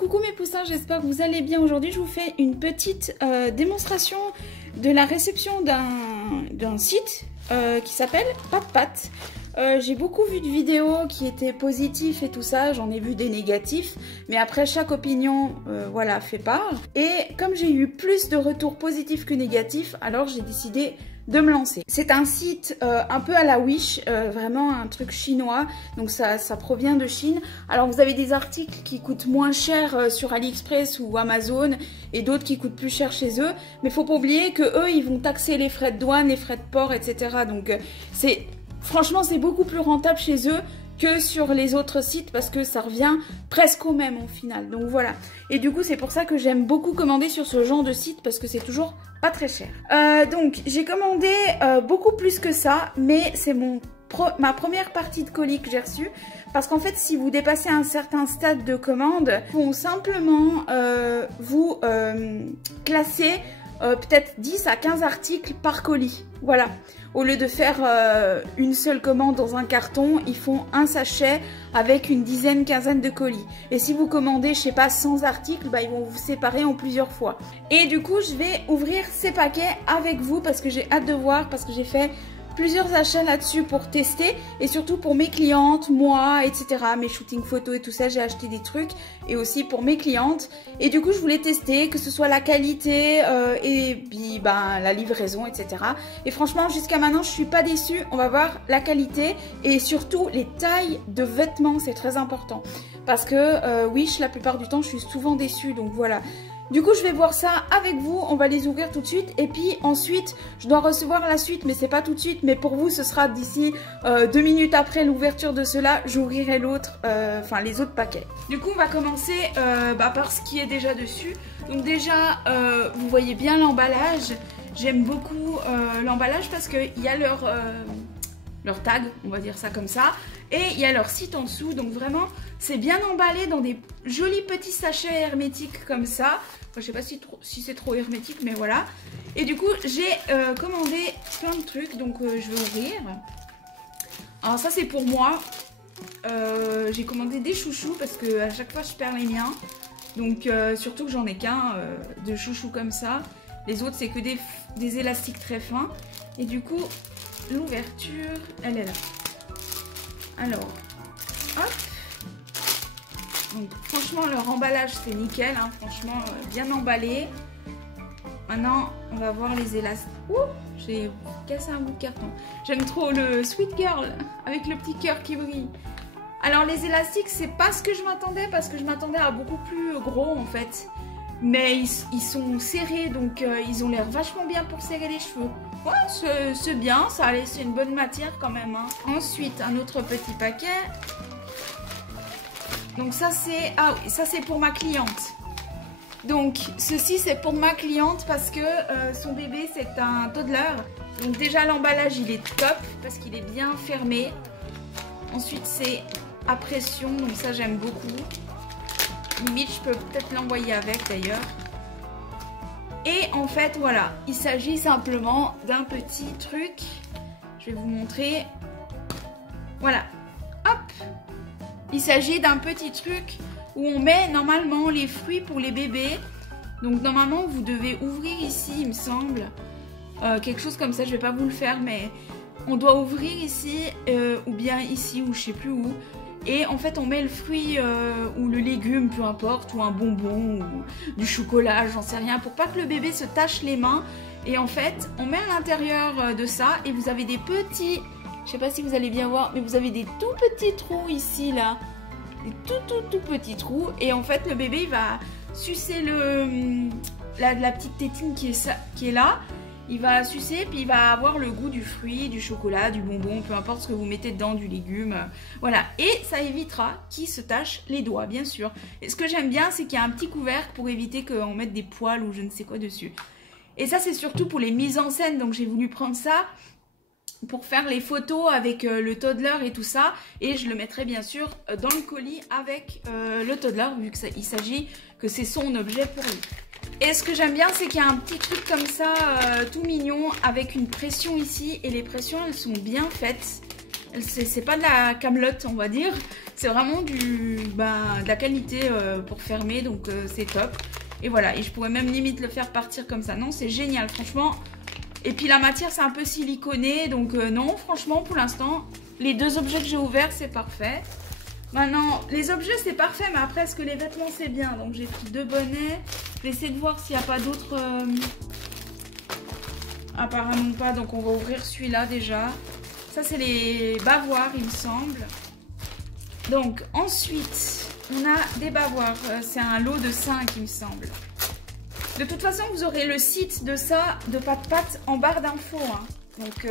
Coucou mes poussins, j'espère que vous allez bien. Aujourd'hui, je vous fais une petite démonstration de la réception d'un site qui s'appelle Pat. J'ai beaucoup vu de vidéos qui étaient positifs et tout ça, j'en ai vu des négatifs, mais après chaque opinion, voilà, fait part. Et comme j'ai eu plus de retours positifs que négatifs, alors j'ai décidé de me lancer. C'est un site un peu à la Wish, vraiment un truc chinois, donc ça provient de Chine. Alors vous avez des articles qui coûtent moins cher sur AliExpress ou Amazon et d'autres qui coûtent plus cher chez eux, mais faut pas oublier que eux ils vont taxer les frais de douane, les frais de port, etc. Donc franchement c'est beaucoup plus rentable chez eux que sur les autres sites parce que ça revient presque au même au final. Donc voilà. Et du coup c'est pour ça que j'aime beaucoup commander sur ce genre de site parce que c'est toujours pas très cher. Donc j'ai commandé beaucoup plus que ça, mais c'est ma première partie de colis que j'ai reçue. Parce qu'en fait si vous dépassez un certain stade de commande, ils vont simplement vous classer peut-être 10 à 15 articles par colis. Voilà. Au lieu de faire une seule commande dans un carton, ils font un sachet avec une dizaine, quinzaine de colis. Et si vous commandez, je sais pas, 100 articles, bah, ils vont vous séparer en plusieurs fois. Et du coup, je vais ouvrir ces paquets avec vous parce que j'ai hâte de voir, parce que j'ai fait plusieurs achats là-dessus pour tester et surtout pour mes clientes, moi, etc. Mes shootings photos et tout ça, j'ai acheté des trucs et aussi pour mes clientes. Et du coup, je voulais tester que ce soit la qualité et puis la livraison, etc. Et franchement, jusqu'à maintenant, je suis pas déçue. On va voir la qualité et surtout les tailles de vêtements, c'est très important. Parce que Wish, la plupart du temps, je suis souvent déçue. Donc voilà. Du coup, je vais voir ça avec vous. On va les ouvrir tout de suite. Et puis ensuite, je dois recevoir la suite, mais c'est pas tout de suite. Mais pour vous, ce sera d'ici 2 minutes après l'ouverture de cela. J'ouvrirai l'autre, enfin les autres paquets. Du coup, on va commencer par ce qui est déjà dessus. Donc déjà, vous voyez bien l'emballage. J'aime beaucoup l'emballage parce qu'il y a leur tag, on va dire ça comme ça. Et il y a leur site en dessous. Donc vraiment, c'est bien emballé dans des jolis petits sachets hermétiques comme ça. Enfin, je sais pas si c'est trop hermétique, mais voilà. Et du coup, j'ai commandé plein de trucs. Donc je vais ouvrir. Alors ça, c'est pour moi. J'ai commandé des chouchous parce que à chaque fois, je perds les miens. Donc surtout que j'en ai qu'un de chouchous comme ça. Les autres, c'est que des élastiques très fins. Et du coup, l'ouverture, elle est là. Alors, hop. Donc, franchement, leur emballage, c'est nickel. Hein, franchement, bien emballé. Maintenant, on va voir les élastiques. Ouh, j'ai cassé un bout de carton. J'aime trop le Sweet Girl avec le petit cœur qui brille. Alors, les élastiques, c'est pas ce que je m'attendais parce que je m'attendais à beaucoup plus gros en fait. Mais ils sont serrés, donc ils ont l'air vachement bien pour serrer les cheveux. Ouais, c'est bien, ça c'est une bonne matière quand même. Hein. Ensuite, un autre petit paquet. Donc ça c'est... Ah oui, ça c'est pour ma cliente. Donc ceci c'est pour ma cliente parce que son bébé c'est un toddler. Donc déjà l'emballage il est top parce qu'il est bien fermé. Ensuite c'est à pression, donc ça j'aime beaucoup. Limite je peux peut-être l'envoyer avec d'ailleurs. Et en fait voilà, il s'agit simplement d'un petit truc. Je vais vous montrer. Voilà, hop. Il s'agit d'un petit truc où on met normalement les fruits pour les bébés. Donc normalement vous devez ouvrir ici il me semble. Quelque chose comme ça, je vais pas vous le faire mais on doit ouvrir ici ou bien ici ou je sais plus où. Et en fait on met le fruit ou le légume, peu importe, ou un bonbon ou du chocolat, j'en sais rien, pour pas que le bébé se tache les mains. Et en fait on met à l'intérieur de ça et vous avez des petits, je sais pas si vous allez bien voir, mais vous avez des tout petits trous ici là. Des tout petits trous. Et en fait le bébé il va sucer la petite tétine qui est là. Il va sucer, puis il va avoir le goût du fruit, du chocolat, du bonbon, peu importe ce que vous mettez dedans, du légume. Voilà, et ça évitera qu'il se tache les doigts, bien sûr. Et ce que j'aime bien, c'est qu'il y a un petit couvercle pour éviter qu'on mette des poils ou je ne sais quoi dessus. Et ça, c'est surtout pour les mises en scène, donc j'ai voulu prendre ça pour faire les photos avec le toddler et tout ça. Et je le mettrai bien sûr dans le colis avec le toddler, vu qu'il s'agit que c'est son objet pour lui. Et ce que j'aime bien, c'est qu'il y a un petit truc comme ça, tout mignon, avec une pression ici. Et les pressions, elles sont bien faites. C'est pas de la camelote, on va dire. C'est vraiment de la qualité pour fermer, donc c'est top. Et voilà, et je pourrais même limite le faire partir comme ça. Non, c'est génial, franchement. Et puis la matière, c'est un peu siliconé, donc non, franchement, pour l'instant, les 2 objets que j'ai ouverts, c'est parfait. Maintenant, les objets, c'est parfait, mais après, est-ce que les vêtements, c'est bien? Donc, j'ai pris 2 bonnets. Je vais essayer de voir s'il n'y a pas d'autres... Apparemment pas, donc on va ouvrir celui-là déjà. Ça, c'est les bavoirs, il me semble. Donc, ensuite, on a des bavoirs. C'est un lot de 5, il me semble. De toute façon, vous aurez le site de ça, de Pat en barre d'infos. Hein. Donc,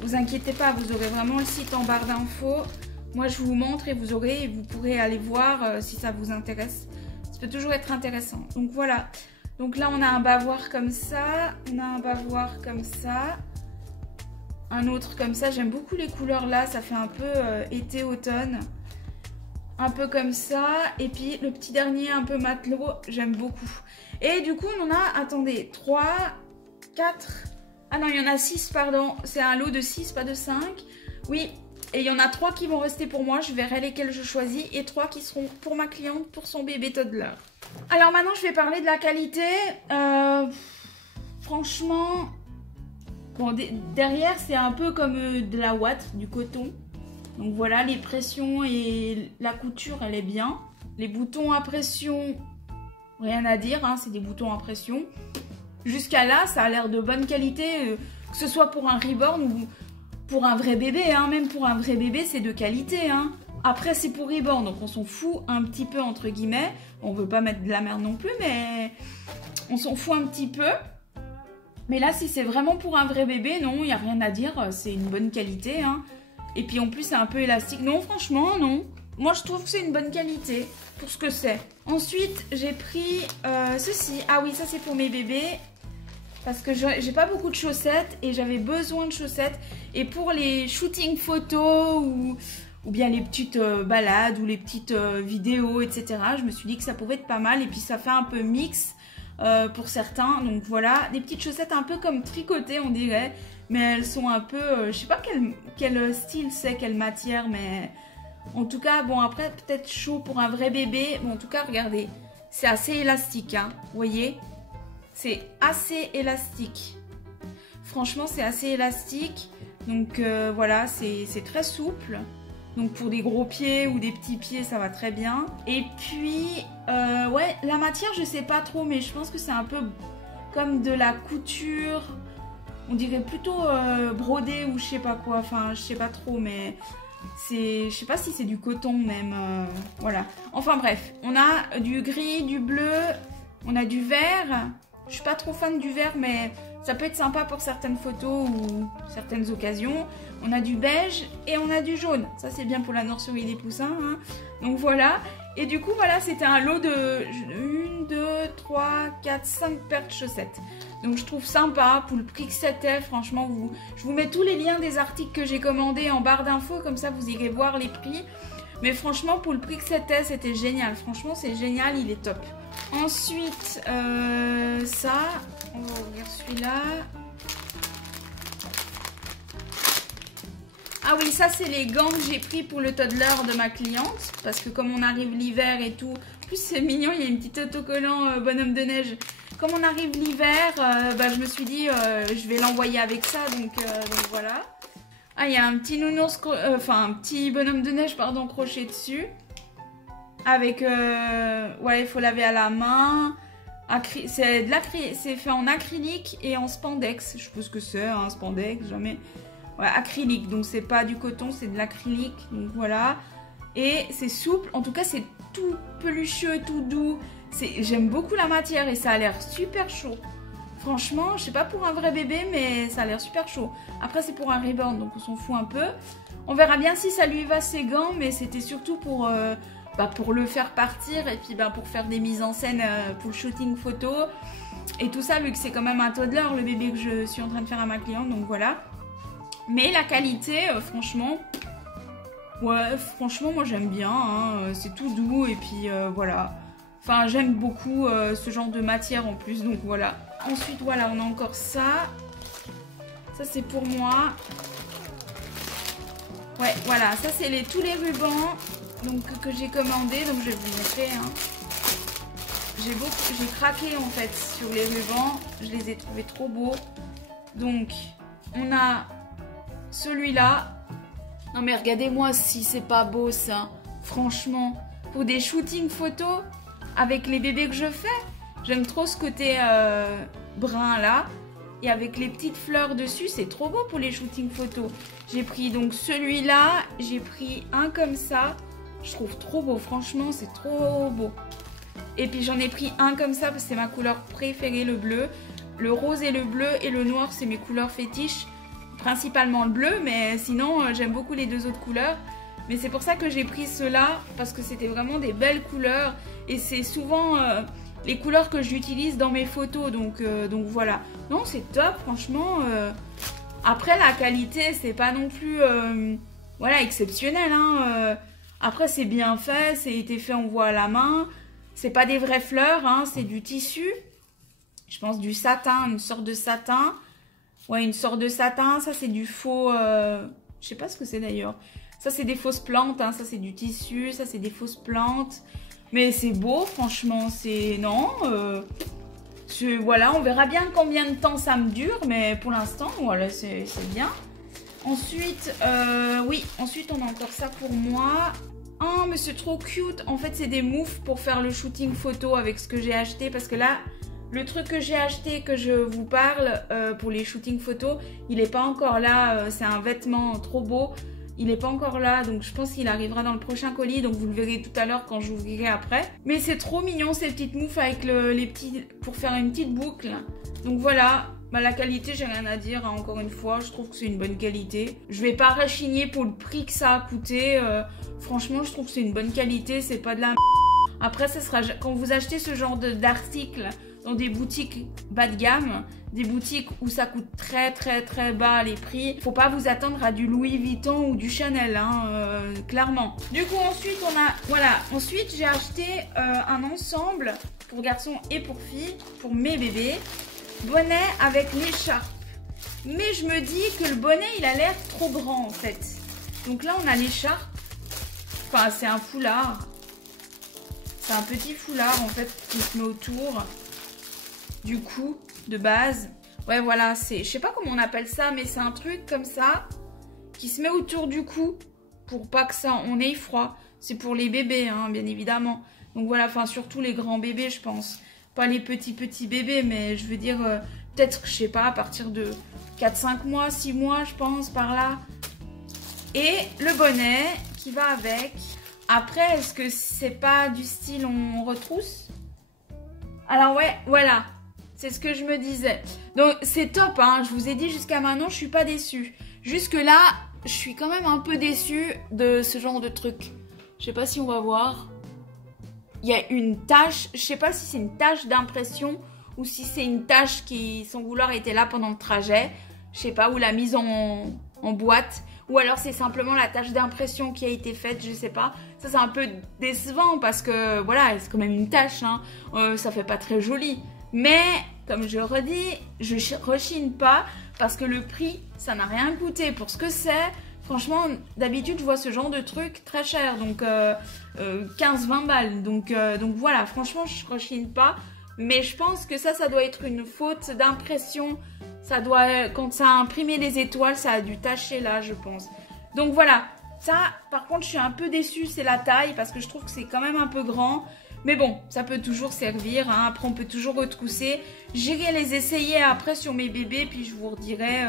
vous inquiétez pas, vous aurez vraiment le site en barre d'infos. Moi, je vous montre et vous pourrez aller voir si ça vous intéresse. Ça peut toujours être intéressant. Donc, voilà. Donc là, on a un bavoir comme ça. On a un bavoir comme ça. Un autre comme ça. J'aime beaucoup les couleurs là. Ça fait un peu été-automne. Un peu comme ça. Et puis, le petit dernier, un peu matelot. J'aime beaucoup. Et du coup, on en a, attendez, 3, 4... Ah non, il y en a 6, pardon. C'est un lot de 6, pas de 5. Oui. Et il y en a 3 qui vont rester pour moi, je verrai lesquels je choisis, et 3 qui seront pour ma cliente, pour son bébé toddler. Alors maintenant, je vais parler de la qualité. Franchement, bon, derrière, c'est un peu comme de la ouate, du coton. Donc voilà, les pressions et la couture, elle est bien. Les boutons à pression, rien à dire, hein, c'est des boutons à pression. Jusqu'à là, ça a l'air de bonne qualité, que ce soit pour un reborn ou... Pour un vrai bébé, hein, même pour un vrai bébé, c'est de qualité. Hein. Après, c'est pour reborn, donc on s'en fout un petit peu, entre guillemets. On veut pas mettre de la merde non plus, mais on s'en fout un petit peu. Mais là, si c'est vraiment pour un vrai bébé, non, il n'y a rien à dire. C'est une bonne qualité. Hein. Et puis, en plus, c'est un peu élastique. Non, franchement, non. Moi, je trouve que c'est une bonne qualité pour ce que c'est. Ensuite, j'ai pris ceci. Ah oui, ça, c'est pour mes bébés. Parce que j'ai pas beaucoup de chaussettes et j'avais besoin de chaussettes. Et pour les shootings photos ou bien les petites balades ou les petites vidéos, etc. Je me suis dit que ça pouvait être pas mal. Et puis ça fait un peu mix pour certains. Donc voilà, des petites chaussettes un peu comme tricotées on dirait. Mais elles sont un peu, je sais pas quel style c'est, quelle matière. Mais en tout cas, bon après peut-être chaud pour un vrai bébé. Bon en tout cas, regardez, c'est assez élastique, hein, vous voyez. C'est assez élastique. Franchement, c'est assez élastique. Donc voilà, c'est très souple. Donc pour des gros pieds ou des petits pieds, ça va très bien. Et puis, ouais, la matière, je sais pas trop, mais je pense que c'est un peu comme de la couture. On dirait plutôt brodé ou je sais pas quoi. Enfin, je sais pas trop, mais je sais pas si c'est du coton même. Voilà. Enfin bref, on a du gris, du bleu, on a du vert. Je suis pas trop fan du vert, mais ça peut être sympa pour certaines photos ou certaines occasions. On a du beige et on a du jaune. Ça, c'est bien pour la nurserie des poussins. Hein. Donc voilà. Et du coup, voilà, c'était un lot de 1, 2, 3, 4, 5 paires de chaussettes. Donc je trouve sympa pour le prix que c'était. Franchement, je vous mets tous les liens des articles que j'ai commandés en barre d'infos. Comme ça, vous irez voir les prix. Mais franchement, pour le prix que c'était génial. Franchement, c'est génial, il est top. Ensuite, ça, on va ouvrir celui-là. Ah oui, ça, c'est les gants que j'ai pris pour le toddler de ma cliente. Parce que comme on arrive l'hiver et tout, en plus c'est mignon, il y a une petite autocollant bonhomme de neige. Comme on arrive l'hiver, je me suis dit, je vais l'envoyer avec ça, donc voilà. Ah, il y a un petit nounours, un petit bonhomme de neige, pardon, crochet dessus. Avec, ouais, il faut laver à la main. C'est fait en acrylique et en spandex. Je sais pas ce que c'est, un spandex, jamais. Ouais, acrylique, donc c'est pas du coton, c'est de l'acrylique. Donc voilà. Et c'est souple, en tout cas c'est tout pelucheux, tout doux. J'aime beaucoup la matière et ça a l'air super chaud. Franchement, je sais pas pour un vrai bébé, mais ça a l'air super chaud. Après, c'est pour un reborn, donc on s'en fout un peu. On verra bien si ça lui va ses gants, mais c'était surtout pour le faire partir et puis pour faire des mises en scène pour le shooting photo. Et tout ça, vu que c'est quand même un toddler, le bébé que je suis en train de faire à ma cliente, donc voilà. Mais la qualité, franchement, ouais, franchement, moi j'aime bien. Hein, c'est tout doux et puis voilà. Enfin, j'aime beaucoup ce genre de matière en plus, donc voilà. Ensuite, voilà, on a encore ça. Ça, c'est pour moi. Ouais, voilà, ça c'est tous les rubans donc, que j'ai commandé. Donc je vais vous montrer. Hein. J'ai craqué en fait sur les rubans. Je les ai trouvés trop beaux. Donc, on a celui-là. Non mais regardez-moi si c'est pas beau ça. Franchement, pour des shootings photos avec les bébés que je fais, j'aime trop ce côté brun là. Et avec les petites fleurs dessus, c'est trop beau pour les shootings photos. J'ai pris donc celui-là. J'ai pris un comme ça. Je trouve trop beau. Franchement, c'est trop beau. Et puis j'en ai pris un comme ça parce que c'est ma couleur préférée, le bleu. Le rose et le bleu et le noir, c'est mes couleurs fétiches. Principalement le bleu, mais sinon j'aime beaucoup les deux autres couleurs. Mais c'est pour ça que j'ai pris ceux-là, parce que c'était vraiment des belles couleurs. Et c'est souvent les couleurs que j'utilise dans mes photos. Donc voilà. Non, c'est top, franchement. Après, la qualité, c'est pas non plus voilà, exceptionnel. Hein. Après, c'est bien fait, c'est été fait en voie à la main. C'est pas des vraies fleurs, hein, c'est du tissu. Je pense du satin, une sorte de satin. Ouais, une sorte de satin. Ça, c'est du faux... je sais pas ce que c'est d'ailleurs. Ça, c'est des fausses plantes. Hein. Ça, c'est du tissu. Ça, c'est des fausses plantes. Mais c'est beau, franchement. C'est... Non. Voilà, on verra bien combien de temps ça me dure. Mais pour l'instant, voilà, c'est bien. Ensuite, oui. Ensuite, on a encore ça pour moi. Oh, mais c'est trop cute. En fait, c'est des moufles pour faire le shooting photo avec ce que j'ai acheté. Parce que là, le truc que j'ai acheté, que je vous parle pour les shootings photos, il n'est pas encore là. C'est un vêtement trop beau. Il n'est pas encore là. Donc, je pense qu'il arrivera dans le prochain colis. Donc, vous le verrez tout à l'heure quand j'ouvrirai après. Mais c'est trop mignon, ces petites moufles avec les petits... pour faire une petite boucle. Donc, voilà. Bah, la qualité, j'ai rien à dire. Hein, encore une fois, je trouve que c'est une bonne qualité. Je vais pas rechigner pour le prix que ça a coûté. Franchement, je trouve que c'est une bonne qualité. C'est pas de la... Après, ça sera quand vous achetez ce genre d'articles dans des boutiques bas de gamme, des boutiques où ça coûte très bas les prix. Faut pas vous attendre à du Louis Vuitton ou du Chanel, hein, clairement. Du coup, ensuite, voilà. Ensuite, j'ai acheté un ensemble pour garçons et pour filles, pour mes bébés. Bonnet avec l'écharpe. Mais je me dis que le bonnet, il a l'air trop grand, en fait. Donc là, on a l'écharpe. Enfin, c'est un foulard. C'est un petit foulard, en fait, qui se met autour du cou de base. Ouais, voilà, je sais pas comment on appelle ça, mais c'est un truc comme ça qui se met autour du cou pour pas que ça on ait froid. C'est pour les bébés, hein, bien évidemment. Donc voilà, enfin, surtout les grands bébés, je pense. Pas les petits bébés, mais je veux dire, peut-être, je sais pas, à partir de 4-5 mois, 6 mois, je pense, par là. Et le bonnet qui va avec. Après, est-ce que c'est pas du style on retrousse? Alors ouais, voilà. C'est ce que je me disais. Donc c'est top, hein. Je vous ai dit jusqu'à maintenant, je suis pas déçue. Jusque là, je suis quand même un peu déçue de ce genre de truc. Je sais pas si on va voir. Il y a une tache. Je sais pas si c'est une tache d'impression ou si c'est une tache qui, sans vouloir, était là pendant le trajet. Je sais pas, ou la mise en boîte. Ou alors c'est simplement la tache d'impression qui a été faite, je sais pas. Ça c'est un peu décevant parce que voilà, c'est quand même une tache, hein. Ça fait pas très joli. Mais comme je redis, je rechigne pas parce que le prix, ça n'a rien coûté pour ce que c'est. Franchement, d'habitude je vois ce genre de truc très cher, donc 15-20 balles. Donc voilà, franchement je rechigne pas. Mais je pense que ça doit être une faute d'impression. Ça doit, quand ça a imprimé les étoiles, ça a dû tacher là, je pense. Donc voilà, ça, par contre, je suis un peu déçue, c'est la taille, parce que je trouve que c'est quand même un peu grand. Mais bon, ça peut toujours servir, hein. Après, on peut toujours retrousser. J'irai les essayer après sur mes bébés, puis je vous redirai.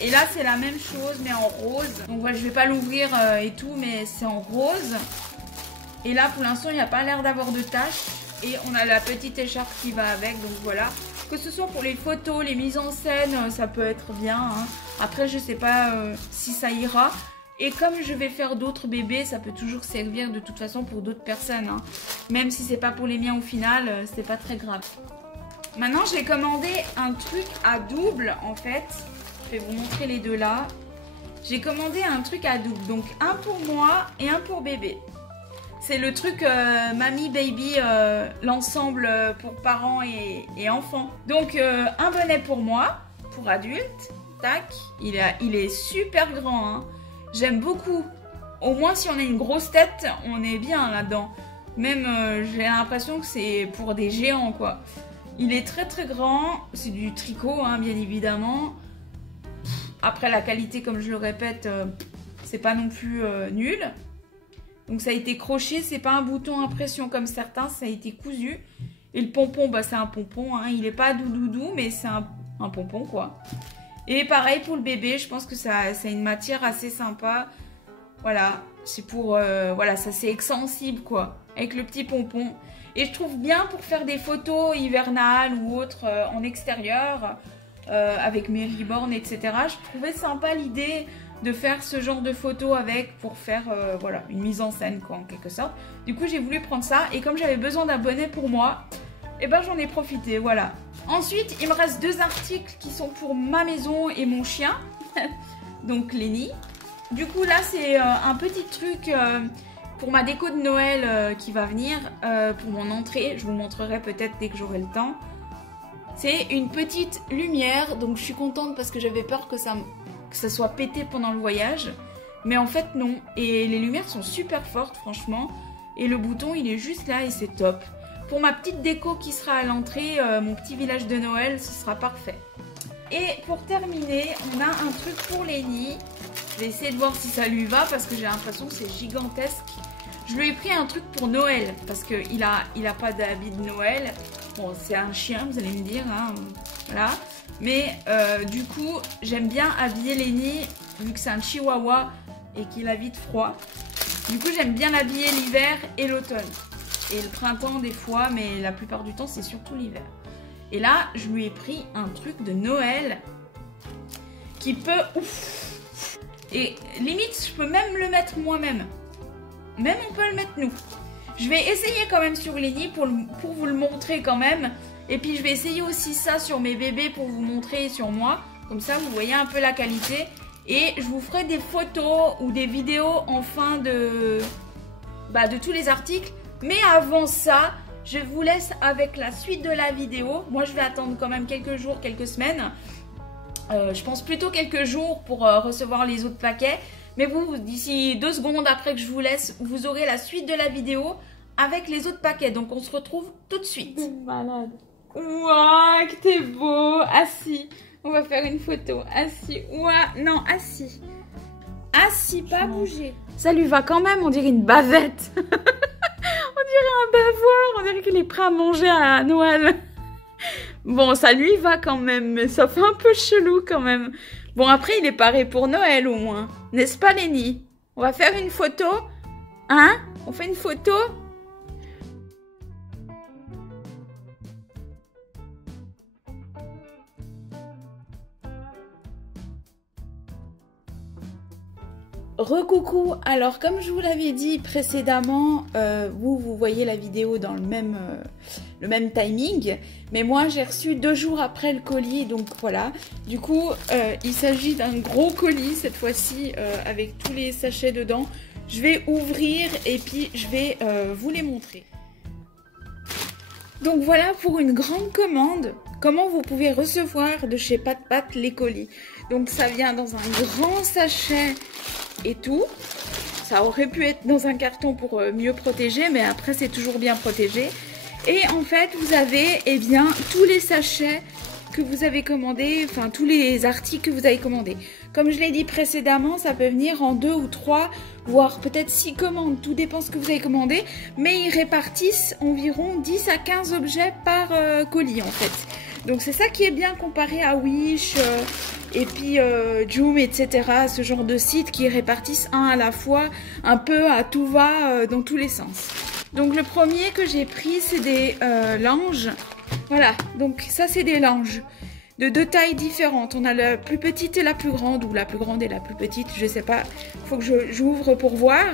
Et là, c'est la même chose, mais en rose. Donc voilà, je vais pas l'ouvrir et tout, mais c'est en rose. Et là, pour l'instant, il n'y a pas l'air d'avoir de taches. Et on a la petite écharpe qui va avec, donc voilà. Que ce soit pour les photos, les mises en scène, ça peut être bien, hein. Après, je sais pas si ça ira. Et comme je vais faire d'autres bébés, ça peut toujours servir de toute façon pour d'autres personnes, hein. Même si c'est pas pour les miens au final, c'est pas très grave. Maintenant, j'ai commandé un truc à double, en fait. Je vais vous montrer les deux là. J'ai commandé un truc à double, donc un pour moi et un pour bébé. C'est le truc Mamie Baby, l'ensemble pour parents et enfants. Donc un bonnet pour moi, pour adulte. Tac, il est super grand, hein. J'aime beaucoup. Au moins si on a une grosse tête, on est bien là-dedans. Même j'ai l'impression que c'est pour des géants quoi. Il est très très grand, c'est du tricot hein, bien évidemment. Après la qualité comme je le répète, c'est pas non plus nul. Donc ça a été crochet, c'est pas un bouton impression comme certains, ça a été cousu. Et le pompon, bah, c'est un pompon, hein. Il est pas doudou, mais c'est un pompon quoi. Et pareil pour le bébé, je pense que ça a une matière assez sympa. Voilà, c'est pour, voilà, ça c'est extensible quoi, avec le petit pompon. Et je trouve bien pour faire des photos hivernales ou autres en extérieur, avec mes ribornes, etc. Je trouvais sympa l'idée de faire ce genre de photos avec pour faire voilà, une mise en scène quoi, en quelque sorte. Du coup, j'ai voulu prendre ça et comme j'avais besoin d'un bonnet pour moi, et ben j'en ai profité, voilà. Ensuite, il me reste 2 articles qui sont pour ma maison et mon chien, donc Lenny. Du coup, là, c'est un petit truc pour ma déco de Noël qui va venir, pour mon entrée. Je vous montrerai peut-être dès que j'aurai le temps. C'est une petite lumière, donc je suis contente parce que j'avais peur que ça soit pété pendant le voyage. Mais en fait, non. Et les lumières sont super fortes, franchement. Et le bouton, il est juste là et c'est top. Pour ma petite déco qui sera à l'entrée, mon petit village de Noël, ce sera parfait. Et pour terminer, on a un truc pour Lenny. Je vais essayer de voir si ça lui va parce que j'ai l'impression que c'est gigantesque. Je lui ai pris un truc pour Noël parce qu'il a pas d'habit de Noël. Bon, c'est un chien, vous allez me dire, hein, voilà. Mais du coup, j'aime bien habiller Lenny vu que c'est un chihuahua et qu'il a vite froid. Du coup, j'aime bien l'habiller l'hiver et l'automne. Et le printemps des fois, mais la plupart du temps, c'est surtout l'hiver. Et là, je lui ai pris un truc de Noël qui peut... Ouf. Et limite, je peux même le mettre moi-même. Même on peut le mettre nous. Je vais essayer quand même sur Lenny pour vous le montrer quand même. Et puis je vais essayer aussi ça sur mes bébés pour vous montrer sur moi. Comme ça, vous voyez un peu la qualité. Et je vous ferai des photos ou des vidéos en fin de tous les articles. Mais avant ça, je vous laisse avec la suite de la vidéo. Moi, je vais attendre quand même quelques jours, quelques semaines. Je pense plutôt quelques jours pour recevoir les autres paquets. Mais vous, d'ici 2 secondes après que je vous laisse, vous aurez la suite de la vidéo avec les autres paquets. Donc, on se retrouve tout de suite. Malade. Ouah, que t'es beau. Assis. On va faire une photo. Assis. Ouah, non, assis. Assis, pas bouger. Ça lui va quand même, on dirait une bavette. On dirait un bavoir. On dirait qu'il est prêt à manger à Noël. Bon, ça lui va quand même, mais ça fait un peu chelou quand même. Bon, après, il est paré pour Noël au moins. N'est-ce pas, Lenny? On va faire une photo. Hein? On fait une photo? Recoucou, alors comme je vous l'avais dit précédemment, vous voyez la vidéo dans le même timing, mais moi j'ai reçu 2 jours après le colis, donc voilà. Du coup, il s'agit d'un gros colis cette fois-ci, avec tous les sachets dedans. Je vais ouvrir et puis je vais vous les montrer. Donc voilà pour une grande commande, comment vous pouvez recevoir de chez Pat Pat les colis. Donc ça vient dans un grand sachet et tout. Ça aurait pu être dans un carton pour mieux protéger, mais après c'est toujours bien protégé. Et en fait vous avez tous les sachets que vous avez commandés, enfin tous les articles que vous avez commandés. Comme je l'ai dit précédemment, ça peut venir en 2 ou 3, voire peut-être 6 commandes, tout dépend ce que vous avez commandé, mais ils répartissent environ 10 à 15 objets par colis en fait. Donc c'est ça qui est bien comparé à Wish et puis Joom, etc. Ce genre de sites qui répartissent un à la fois, un peu à tout va dans tous les sens. Donc le premier que j'ai pris, c'est des langes. Voilà, donc ça c'est des langes de 2 tailles différentes. On a la plus petite et la plus grande, ou la plus grande et la plus petite, je sais pas. Il faut que j'ouvre pour voir.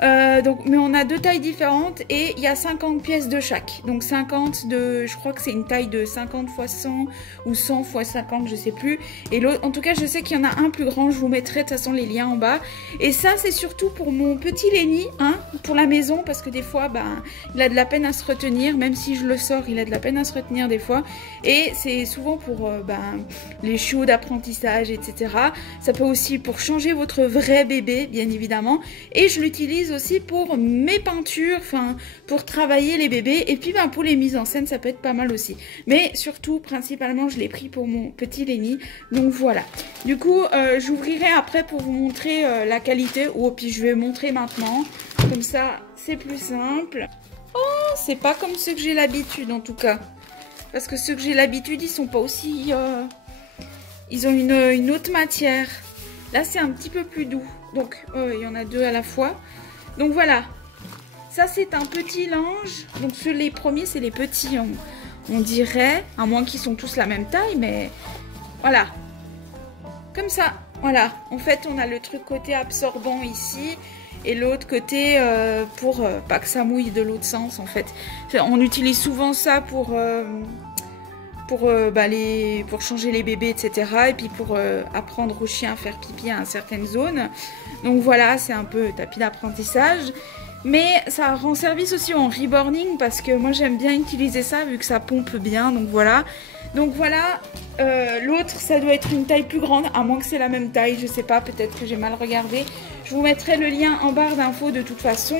Donc, mais on a deux tailles différentes et il y a 50 pièces de chaque. Donc 50 de, je crois que c'est une taille de 50 x 100 ou 100 x 50, je sais plus. Et l'autre, en tout cas, je sais qu'il y en a un plus grand. Je vous mettrai de toute façon les liens en bas. Et ça, c'est surtout pour mon petit Lenny, hein, pour la maison, parce que des fois, ben, il a de la peine à se retenir. Même si je le sors, il a de la peine à se retenir des fois. Et c'est souvent pour ben, les chiots d'apprentissage, etc. Ça peut aussi pour changer votre vrai bébé, bien évidemment. Et je l'utilise aussi pour mes peintures, enfin pour travailler les bébés, et puis ben, pour les mises en scène ça peut être pas mal aussi, mais surtout principalement je l'ai pris pour mon petit Lenny. Donc voilà, du coup j'ouvrirai après pour vous montrer la qualité, ou puis je vais montrer maintenant, comme ça c'est plus simple. Oh, c'est pas comme ceux que j'ai l'habitude en tout cas, parce que ceux que j'ai l'habitude ils sont pas aussi ils ont une autre matière. Là c'est un petit peu plus doux, donc il y en a deux à la fois. Donc voilà, ça c'est un petit linge. Donc les premiers c'est les petits, on dirait, à moins qu'ils sont tous la même taille, mais voilà, comme ça. Voilà, en fait on a le truc côté absorbant ici et l'autre côté pour pas que ça mouille de l'autre sens en fait. On utilise souvent ça pour changer les bébés, etc. Et puis pour apprendre aux chiens à faire pipi à certaines zones. Donc voilà, c'est un peu tapis d'apprentissage. Mais ça rend service aussi en reborning, parce que moi j'aime bien utiliser ça vu que ça pompe bien. Donc voilà. L'autre ça doit être une taille plus grande, à moins que c'est la même taille, je sais pas, peut-être que j'ai mal regardé. Je vous mettrai le lien en barre d'infos de toute façon.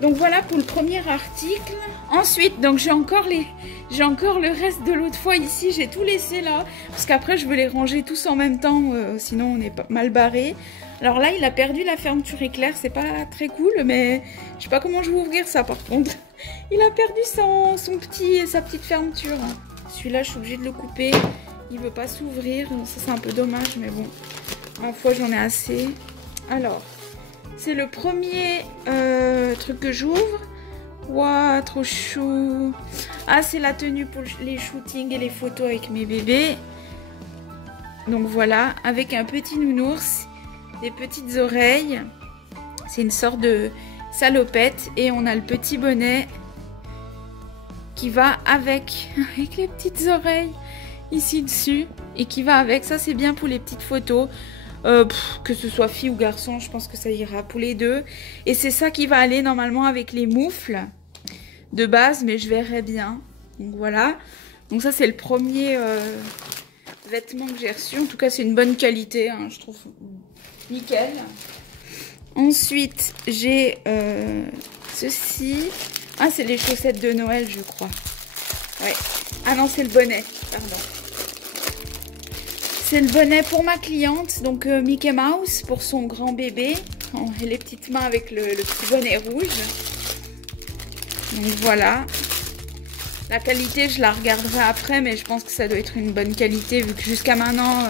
Donc voilà pour le premier article. Ensuite, donc j'ai encore le reste de l'autre fois ici, j'ai tout laissé là, parce qu'après je veux les ranger tous en même temps, sinon on est pas mal barré. Alors là, il a perdu la fermeture éclair, c'est pas très cool, mais je sais pas comment je vais ouvrir ça par contre. Il a perdu sa petite fermeture. Celui-là, je suis obligée de le couper, il veut pas s'ouvrir, ça c'est un peu dommage, mais bon, ma foi j'en ai assez. Alors, c'est le premier truc que j'ouvre. Waouh, trop chou. Ah, c'est la tenue pour les shootings et les photos avec mes bébés. Donc voilà, avec un petit nounours, des petites oreilles. C'est une sorte de salopette. Et on a le petit bonnet qui va avec les petites oreilles ici dessus. Et qui va avec, ça c'est bien pour les petites photos. Que ce soit fille ou garçon, je pense que ça ira pour les deux. Et c'est ça qui va aller normalement avec les moufles de base, mais je verrai bien. Donc voilà. Donc ça c'est le premier vêtement que j'ai reçu. En tout cas c'est une bonne qualité, hein, je trouve nickel. Ensuite j'ai ceci. Ah, c'est les chaussettes de Noël, je crois. Ouais. Ah non, c'est le bonnet, pardon. C'est le bonnet pour ma cliente, donc Mickey Mouse pour son grand bébé. Oh, et les petites mains avec le petit bonnet rouge. Donc voilà. La qualité, je la regarderai après, mais je pense que ça doit être une bonne qualité, vu que jusqu'à maintenant,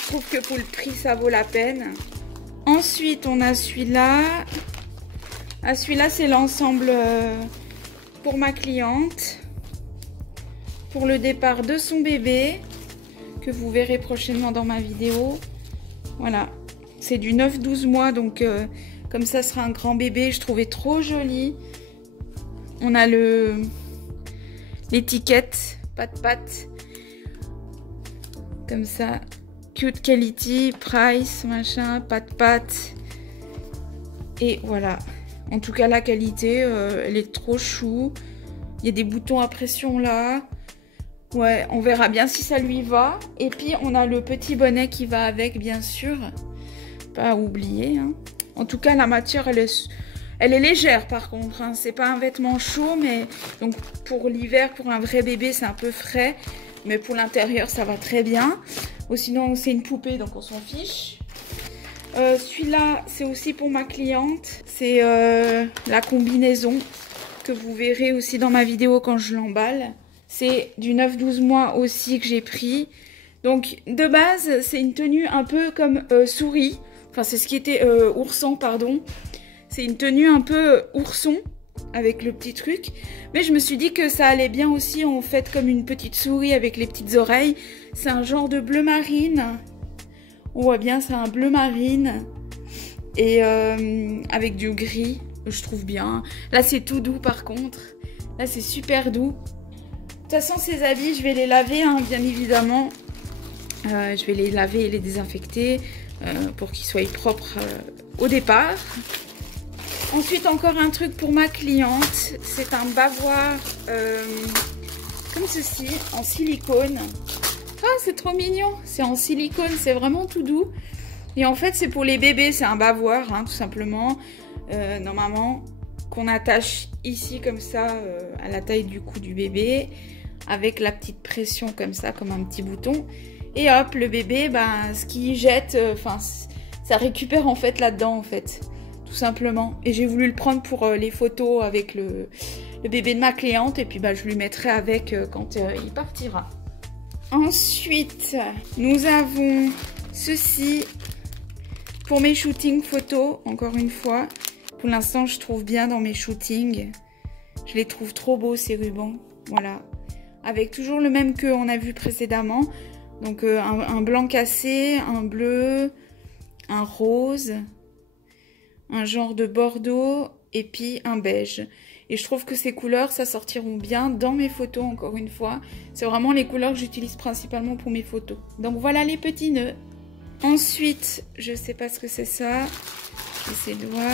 je trouve que pour le prix, ça vaut la peine. Ensuite, on a celui-là. Ah, celui-là, c'est l'ensemble pour ma cliente. Pour le départ de son bébé, que vous verrez prochainement dans ma vidéo. Voilà, c'est du 9-12 mois, donc comme ça sera un grand bébé, je trouvais trop joli. On a l'étiquette, pas de patte, comme ça, cute quality, price, machin, pas de patte. Et voilà, en tout cas la qualité, elle est trop chou. Il y a des boutons à pression là. Ouais, on verra bien si ça lui va. Et puis, on a le petit bonnet qui va avec, bien sûr. Pas à oublier. Hein. En tout cas, la matière, elle est légère, par contre. Hein. C'est pas un vêtement chaud, mais... Donc, pour l'hiver, pour un vrai bébé, c'est un peu frais. Mais pour l'intérieur, ça va très bien. Ou sinon, c'est une poupée, donc on s'en fiche. Celui-là, c'est aussi pour ma cliente. C'est la combinaison que vous verrez aussi dans ma vidéo quand je l'emballe. C'est du 9-12 mois aussi que j'ai pris. Donc, de base, c'est une tenue un peu comme souris. Enfin, c'est ce qui était ourson, pardon. C'est une tenue un peu ourson, avec le petit truc. Mais je me suis dit que ça allait bien aussi, en fait, comme une petite souris avec les petites oreilles. C'est un genre de bleu marine. On voit bien, c'est un bleu marine. et avec du gris, je trouve bien. Là c'est tout doux par contre, là c'est super doux. De toute façon ces habits je vais les laver hein, bien évidemment. Je vais les laver et les désinfecter pour qu'ils soient propres au départ. Ensuite encore un truc pour ma cliente, c'est un bavoir comme ceci en silicone. Ah c'est trop mignon, c'est en silicone, c'est vraiment tout doux. Et en fait c'est pour les bébés, c'est un bavoir hein, tout simplement, normalement qu'on attache ici comme ça à la taille du cou du bébé, avec la petite pression comme ça, comme un petit bouton. Et hop, le bébé, ben, ce qu'il jette, ça récupère en fait là-dedans en fait, tout simplement. Et j'ai voulu le prendre pour les photos avec le bébé de ma cliente, et puis bah, je lui mettrai avec quand il partira. Ensuite, nous avons ceci pour mes shootings photos, encore une fois. Pour l'instant, je trouve bien dans mes shootings. Je les trouve trop beaux ces rubans, voilà. Avec toujours le même qu'on a vu précédemment. Donc un blanc cassé, un bleu, un rose, un genre de bordeaux et puis un beige. Et je trouve que ces couleurs, ça sortiront bien dans mes photos encore une fois. C'est vraiment les couleurs que j'utilise principalement pour mes photos. Donc voilà les petits nœuds. Ensuite, je sais pas ce que c'est ça. J'essaie de voir.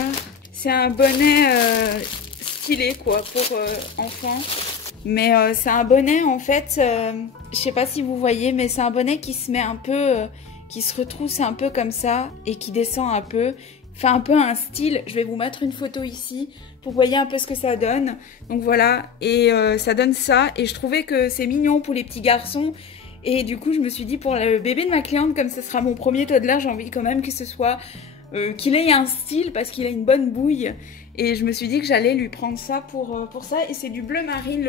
C'est un bonnet stylé quoi pour enfants. Mais c'est un bonnet en fait, je sais pas si vous voyez, mais c'est un bonnet qui se met un peu, qui se retrousse un peu comme ça et qui descend un peu. Fait un peu un style, je vais vous mettre une photo ici pour voyez un peu ce que ça donne. Donc voilà, et ça donne ça. Et je trouvais que c'est mignon pour les petits garçons. Et du coup je me suis dit pour le bébé de ma cliente, comme ce sera mon premier toddler, j'ai envie quand même que ce soit, qu'il ait un style parce qu'il a une bonne bouille. Et je me suis dit que j'allais lui prendre ça pour ça. Et c'est du bleu marine.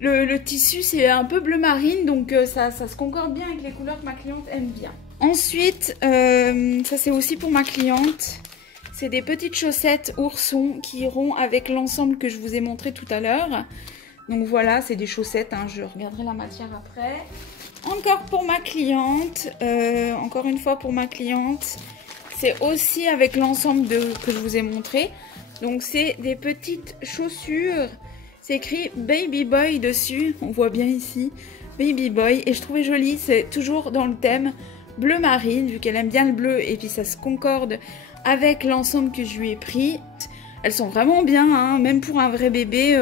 Le tissu, c'est un peu bleu marine. Donc ça se concorde bien avec les couleurs que ma cliente aime bien. Ensuite, ça c'est aussi pour ma cliente. C'est des petites chaussettes oursons qui iront avec l'ensemble que je vous ai montré tout à l'heure. Donc voilà, c'est des chaussettes. Hein, je regarderai la matière après. Encore pour ma cliente. Encore une fois pour ma cliente. C'est aussi avec l'ensemble que je vous ai montré. Donc c'est des petites chaussures, c'est écrit Baby Boy dessus, on voit bien ici, Baby Boy, et je trouvais joli, c'est toujours dans le thème bleu marine, vu qu'elle aime bien le bleu, et puis ça se concorde avec l'ensemble que je lui ai pris. Elles sont vraiment bien, hein, même pour un vrai bébé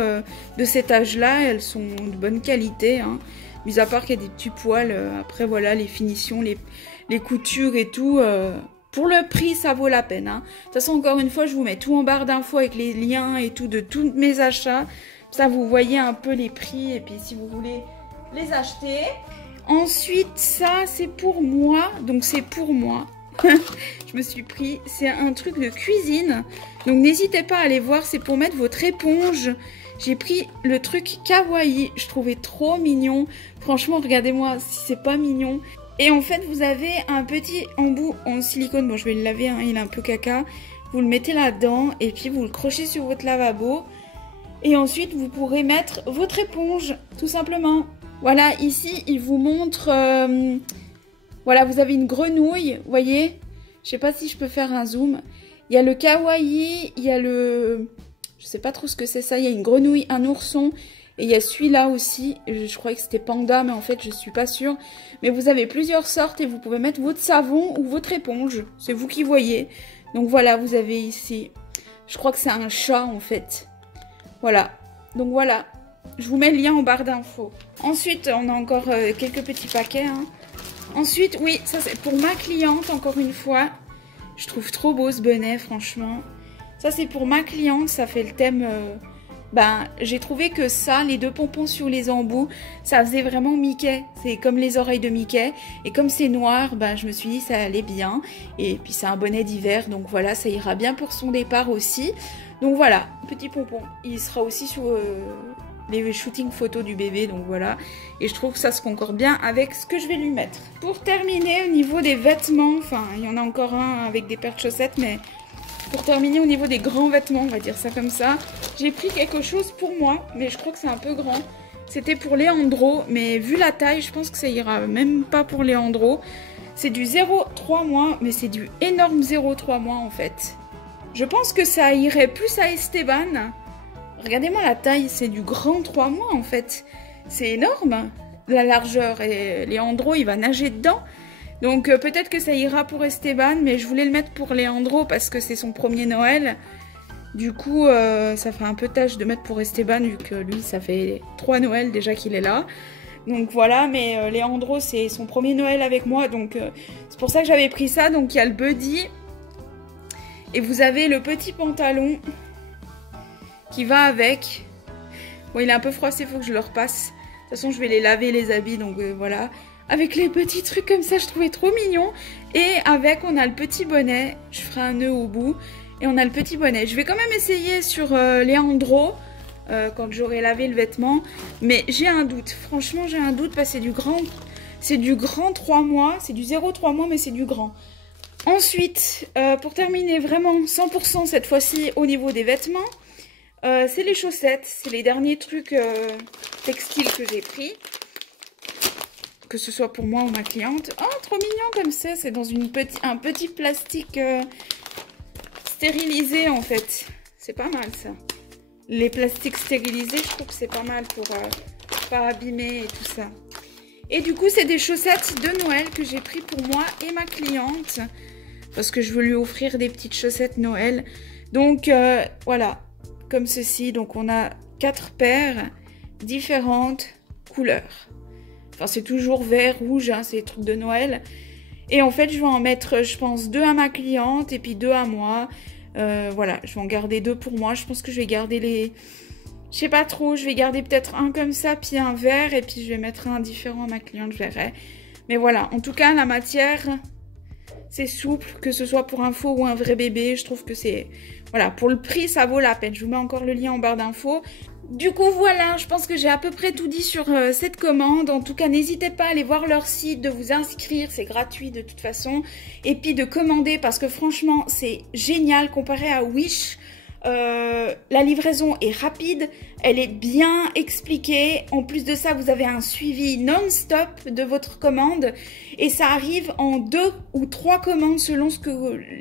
de cet âge-là, elles sont de bonne qualité, hein, mis à part qu'il y a des petits poils, après voilà, les finitions, les coutures et tout... Pour le prix, ça vaut la peine. Hein. De toute façon, encore une fois, je vous mets tout en barre d'infos avec les liens et tout de tous mes achats. Ça, vous voyez un peu les prix et puis si vous voulez les acheter. Ensuite, ça, c'est pour moi. Donc, c'est pour moi. Je me suis pris. C'est un truc de cuisine. Donc, n'hésitez pas à aller voir. C'est pour mettre votre éponge. J'ai pris le truc kawaii. Je trouvais trop mignon. Franchement, regardez-moi si c'est pas mignon. Et en fait, vous avez un petit embout en silicone. Bon, je vais le laver, hein, il est un peu caca. Vous le mettez là-dedans et puis vous le crochez sur votre lavabo. Et ensuite, vous pourrez mettre votre éponge, tout simplement. Voilà, ici, il vous montre... voilà, vous avez une grenouille, vous voyez? Je sais pas si je peux faire un zoom. Il y a le kawaii, il y a le... Je sais pas trop ce que c'est ça. Il y a une grenouille, un ourson... Et il y a celui-là aussi, je croyais que c'était panda, mais en fait je suis pas sûre. Mais vous avez plusieurs sortes et vous pouvez mettre votre savon ou votre éponge. C'est vous qui voyez. Donc voilà, vous avez ici, je crois que c'est un chat en fait. Voilà, donc voilà. Je vous mets le lien en barre d'infos. Ensuite, on a encore quelques petits paquets. Hein. Ensuite, oui, ça c'est pour ma cliente, encore une fois. Je trouve trop beau ce bonnet, franchement. Ça c'est pour ma cliente, ça fait le thème... Ben, j'ai trouvé que ça, les deux pompons sur les embouts, ça faisait vraiment Mickey. C'est comme les oreilles de Mickey. Et comme c'est noir, ben, je me suis dit ça allait bien. Et puis c'est un bonnet d'hiver, donc voilà, ça ira bien pour son départ aussi. Donc voilà, petit pompon. Il sera aussi sur les shootings photos du bébé, donc voilà. Et je trouve que ça se concorde bien avec ce que je vais lui mettre. Pour terminer, au niveau des vêtements, enfin, il y en a encore un avec des paires de chaussettes, mais... Pour terminer au niveau des grands vêtements, on va dire ça comme ça, j'ai pris quelque chose pour moi, mais je crois que c'est un peu grand. C'était pour Léandro, mais vu la taille, je pense que ça ira même pas pour Léandro. C'est du 0,3 mois, mais c'est du énorme 0,3 mois en fait. Je pense que ça irait plus à Esteban. Regardez-moi la taille, c'est du grand 3 mois en fait. C'est énorme, la largeur. Et Leandro, il va nager dedans. Donc peut-être que ça ira pour Esteban, mais je voulais le mettre pour Leandro parce que c'est son premier Noël. Du coup, ça fait un peu tâche de mettre pour Esteban, vu que lui, ça fait 3 Noëls déjà qu'il est là. Donc voilà, mais Leandro, c'est son premier Noël avec moi, donc c'est pour ça que j'avais pris ça. Donc il y a le buddy, et vous avez le petit pantalon qui va avec. Bon, il est un peu froissé, il faut que je le repasse. De toute façon, je vais les laver, les habits, donc voilà. Avec les petits trucs comme ça, je trouvais trop mignon. Et avec, on a le petit bonnet. Je ferai un nœud au bout. Et on a le petit bonnet. Je vais quand même essayer sur Leandro quand j'aurai lavé le vêtement. Mais j'ai un doute. Franchement, j'ai un doute parce que c'est du grand 3 mois. C'est du 0,3 mois, mais c'est du grand. Ensuite, pour terminer vraiment 100% cette fois-ci au niveau des vêtements, c'est les chaussettes. C'est les derniers trucs textiles que j'ai pris. Que ce soit pour moi ou ma cliente. Oh, trop mignon comme ça. C'est dans un petit plastique stérilisé en fait. C'est pas mal ça. Les plastiques stérilisés, je trouve que c'est pas mal pour pas abîmer et tout ça. Et du coup, c'est des chaussettes de Noël que j'ai pris pour moi et ma cliente. Parce que je veux lui offrir des petites chaussettes Noël. Donc voilà, comme ceci. Donc on a 4 paires différentes couleurs. Enfin, c'est toujours vert, rouge, hein, c'est des trucs de Noël. Et en fait, je vais en mettre, je pense, 2 à ma cliente et puis 2 à moi. Voilà, je vais en garder 2 pour moi. Je pense que je vais garder les... Je sais pas trop, je vais garder peut-être un comme ça, puis un vert. Et puis je vais mettre un différent à ma cliente, je verrai. Mais voilà, en tout cas, la matière, c'est souple. Que ce soit pour un faux ou un vrai bébé, je trouve que c'est... Voilà, pour le prix, ça vaut la peine. Je vous mets encore le lien en barre d'infos. Du coup, voilà, je pense que j'ai à peu près tout dit sur cette commande. En tout cas, n'hésitez pas à aller voir leur site, de vous inscrire, c'est gratuit de toute façon. Et puis de commander parce que franchement, c'est génial comparé à Wish. La livraison est rapide, elle est bien expliquée. En plus de ça, vous avez un suivi non-stop de votre commande. Et ça arrive en 2 ou 3 commandes selon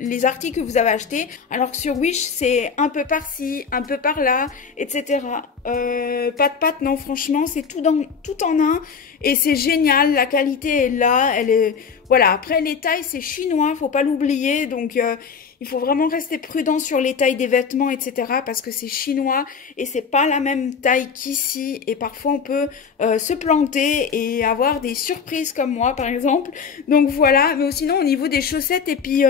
les articles que vous avez achetés. Alors que sur Wish, c'est un peu par-ci, un peu par-là, etc. Pas de pâte, non, franchement, c'est tout en un. Et c'est génial, la qualité est là, elle est... Voilà, après les tailles, c'est chinois, faut pas l'oublier. Donc, il faut vraiment rester prudent sur les tailles des vêtements, etc. Parce que c'est chinois et c'est pas la même taille qu'ici. Et parfois, on peut se planter et avoir des surprises comme moi, par exemple. Donc, voilà. Mais sinon, au niveau des chaussettes et puis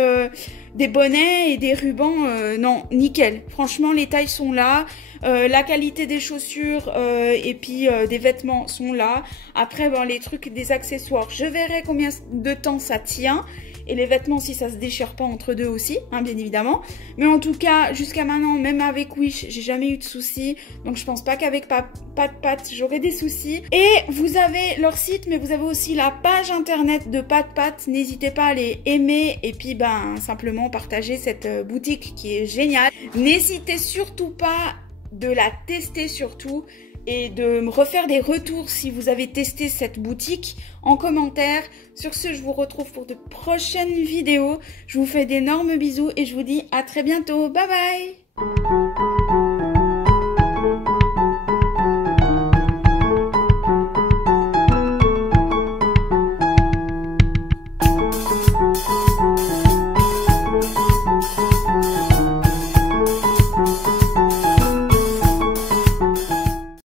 des bonnets et des rubans, non, nickel. Franchement, les tailles sont là. La qualité des chaussures et puis des vêtements sont là. Après, bon, les trucs, des accessoires, je verrai combien de temps ça tient. Et les vêtements, si ça se déchire pas entre deux aussi, hein, bien évidemment. Mais en tout cas, jusqu'à maintenant, même avec Wish, j'ai jamais eu de soucis. Donc, je pense pas qu'avec Pas de Pâtes, j'aurai des soucis. Et vous avez leur site, mais vous avez aussi la page internet de Pas de Pâtes. N'hésitez pas à les aimer et puis, ben, simplement partager cette boutique qui est géniale. N'hésitez surtout pas de la tester surtout. Et de me refaire des retours si vous avez testé cette boutique en commentaire. Sur ce, je vous retrouve pour de prochaines vidéos. Je vous fais d'énormes bisous et je vous dis à très bientôt. Bye bye!